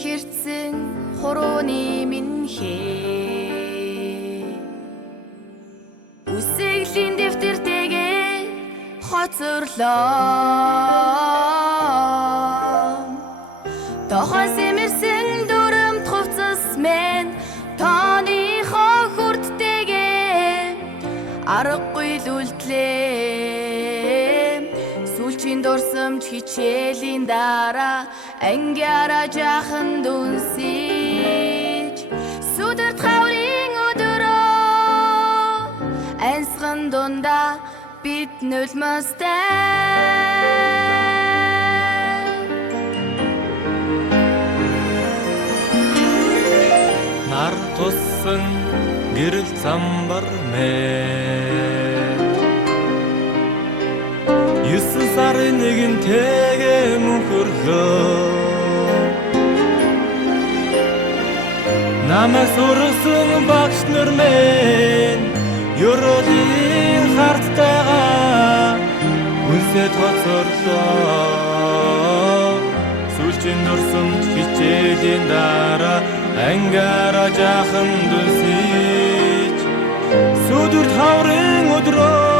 ихэрсэн хурууны минхээ үсэглийн дэвтэртэйгээ хоцорлоо тохон сэмэрсэн дүрмт хувцас мен тооныхоо хүрдтэйгээ аргагүй л үлдлээ сүүлчийн дурсамж хичээлийн дараа ангиараа жаахан дүнсэж сүдэрт хаврын өдрөө ансхан дундаа бид нулимстай нар туссан гэрэл замбар мэн 9 сарын нэгэнтэйгээ мөнхөрлөө намайг сургасан багш нар мэн ёроолын хартайгаа үнсэд хоцорлоо сүүлчийн дурсамж хичээлийн дараа ангиараа жаахан дүнсэж сүдэрт хаврын өдрөө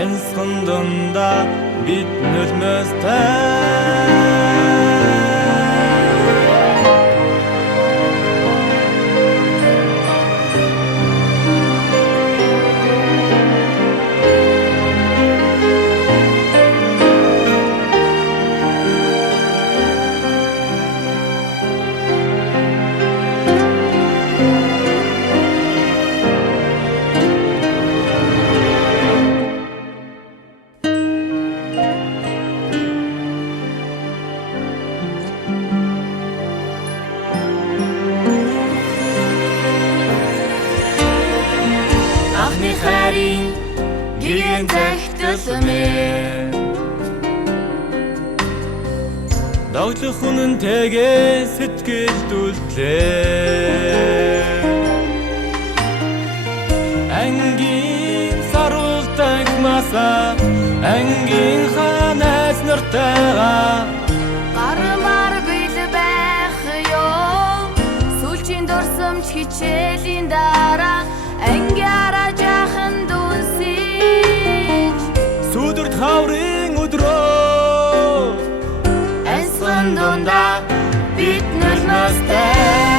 ансхан дундаа бид нулимстай гиэн захидлмээ догтлох үнэнтэйгээ сэтгэлдүүллээ ангийн саруултаг маса ангийн ханаас нартайгаа гармааргүй л байх ёо сүүлчийн дурсамж хичээлийн дараа ангиараа жаахан дүнсэж сүдэрт хаврын өдрөө ансхан дундаа бид нулимстай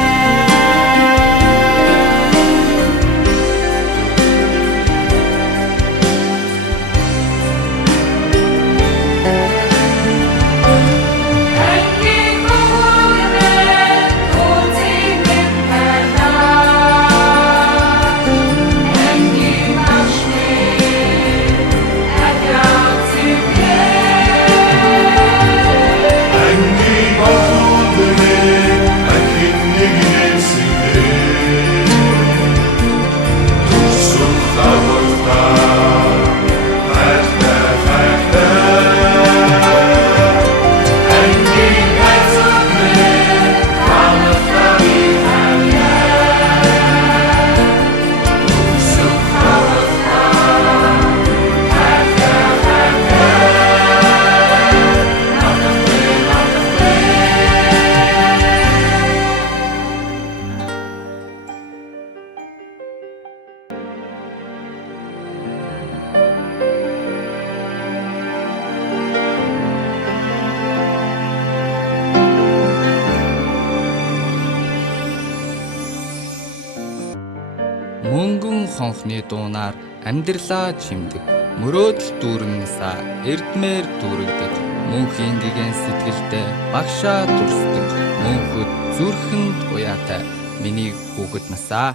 мөнгөн хонхны дуунаар амьдралаа чимдэг мөрөөдөл дүүрнэсаа эрдмээр дүүрэгдэг мөнхийн гигэн сэтгэлдээ багшаа дүрсдэг мөнхөд зүрхэнд уяатай миний хүүхэд насаа